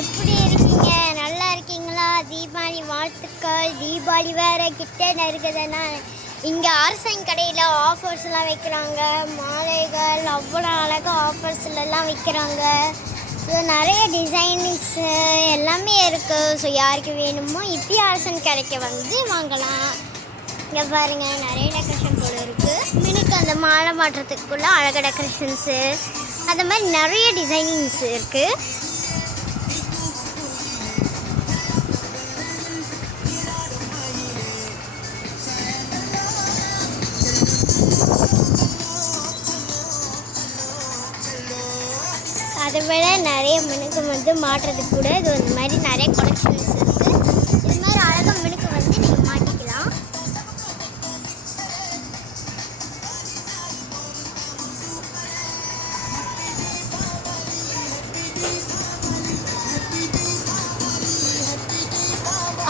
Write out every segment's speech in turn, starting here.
எப்படி இருக்கீங்க? நல்லா இருக்கீங்களா? தீபாவளி வாழ்த்துக்கள். தீபாவளி வேறு கிட்ட நெருங்குதுன்னா இங்கே அரசன் கடையில் ஆஃபர்ஸ்லாம் வைக்கிறாங்க. மாலைகள் அவ்வளோ அழகாக ஆஃபர்ஸ்லாம் விற்கிறாங்க. ஸோ நிறைய டிசைன்ஸு எல்லாமே இருக்குது. ஸோ யாருக்கு வேணுமோ இப்படி அரசன் கடைக்கு வந்து வாங்கலாம். இங்கே பாருங்கள், நிறைய டெக்கரேஷன் போல இருக்குது. மினுக்கு அந்த மாலை மாற்றத்துக்குள்ளே அழகாக டெக்கரேஷன்ஸு அந்த மாதிரி நிறைய டிசைனிங்ஸ் இருக்குது. அதை விட நிறைய மினுக்கு வந்து மாட்டுறதுக்கு கூட இது இந்த மாதிரி நிறைய கலெக்ஷன்ஸ் இருக்குது. இது மாதிரி அழகாக மினுக்கு வந்து நீங்கள் மாட்டிக்கலாம்.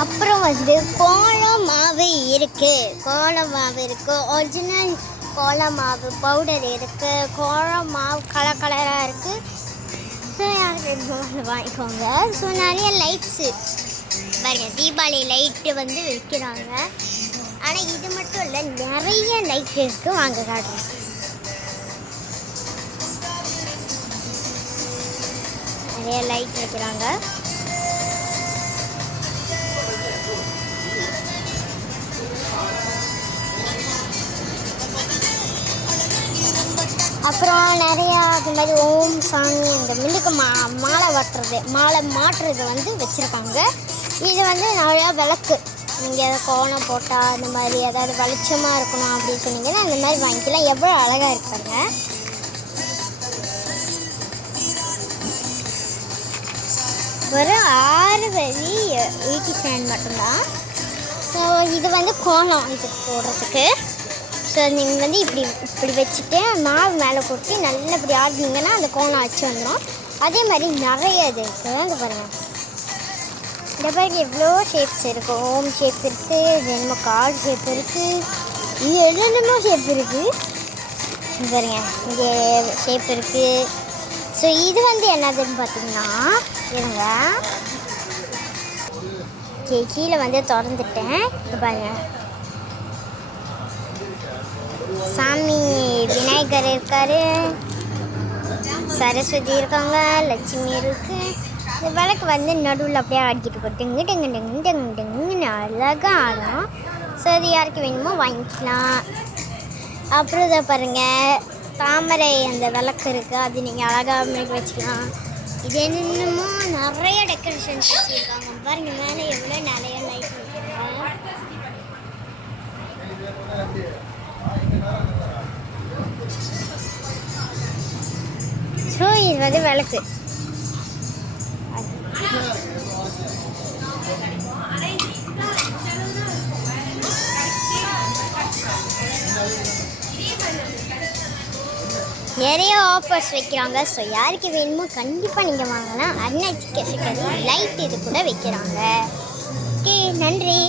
அப்புறம் வந்து கோலம் மாவு இருக்குது. ஒரிஜினல் கோலம் மாவு பவுடர் இருக்குது. கோலம் மாவு கலராக இருக்குது. ஸோ யாருக்கு வாங்கிக்கோங்க. ஸோ நிறைய லைட்ஸு பாருங்க, தீபாவளி லைட்டு வந்து விற்கிறாங்க. ஆனால் இது மட்டும் இல்லை, நிறைய லைட் இருக்குது. வாங்க காட்டுறேன். நிறைய லைட் வைக்கிறாங்க. அப்புறம் நிறையா அது மாதிரி ஓம் சாமி அந்த மில்லுக்கு மாலை மாட்டுறது வந்து வச்சுருக்காங்க. இது வந்து நிறையா விளக்கு, நீங்கள் கோலம் போட்டால் அந்த மாதிரி ஏதாவது வெளிச்சமாக இருக்கணும் அப்படின்னு சொன்னீங்கன்னா அந்த மாதிரி வாங்கிக்கலாம். எவ்வளோ அழகாக இருக்காங்க. ஒரு 6 வரி 87 மட்டும்தான். ஸோ இது வந்து கோலம் இது போடுறதுக்கு. ஸோ நீங்கள் வந்து இப்படி வச்சுட்டு மாவு மேலே கொட்டி நல்லபடி ஆடினீங்கன்னா அந்த கோலம் வச்சு வந்துடும். அதே மாதிரி நிறைய இது இருக்குது. அது பாருங்கள், இந்த மாதிரி எவ்வளோ ஷேப்ஸ் இருக்குது. ஓம் ஷேப் இருக்குது, என்னமோ கார்டு ஷேப் இருக்குது, இது என்னென்னமோ ஷேப் இருக்குது. பாருங்க, இங்கே ஷேப் இருக்குது. ஸோ இது வந்து என்னதுன்னு பார்த்தீங்கன்னா, இருங்க கீழே வந்து திறந்துட்டேன். பாருங்கள், சாமி விநாயகர் இருக்காரு, சரஸ்வதி இருக்காங்க, லட்சுமி இருக்கு. இந்த விளக்கு வந்து நடுவில் அப்படியே ஆடிக்கிட்டு போட்டுங்க டெங்கு டெங்கு டெங்கு டெங்குன்னு அழகாக ஆடும். ஸோ அது யாருக்கு வேணுமோ வாங்கிக்கலாம். அப்புறம் இதை பாருங்கள், தாமரை அந்த விளக்கு இருக்குது. அது நீங்கள் அழகாக மேலே வச்சுக்கலாம். இது என்னென்னமோ நிறைய டெக்கரேஷன்ஸ் வச்சுருக்காங்க. பாருங்கள், மேலே எவ்வளோ நிறைய லைட் வைக்கிறாங்க. ஸோ இது வந்து விளக்கு. நிறைய ஆஃபர்ஸ் வைக்கிறாங்க. ஸோ யாருக்கு வேணுமோ கண்டிப்பாக நீங்கள் வாங்கலாம். அன்எக்ஸ்பெக்டட் லைட் இது கூட வைக்கிறாங்க. ஓகே, நன்றி.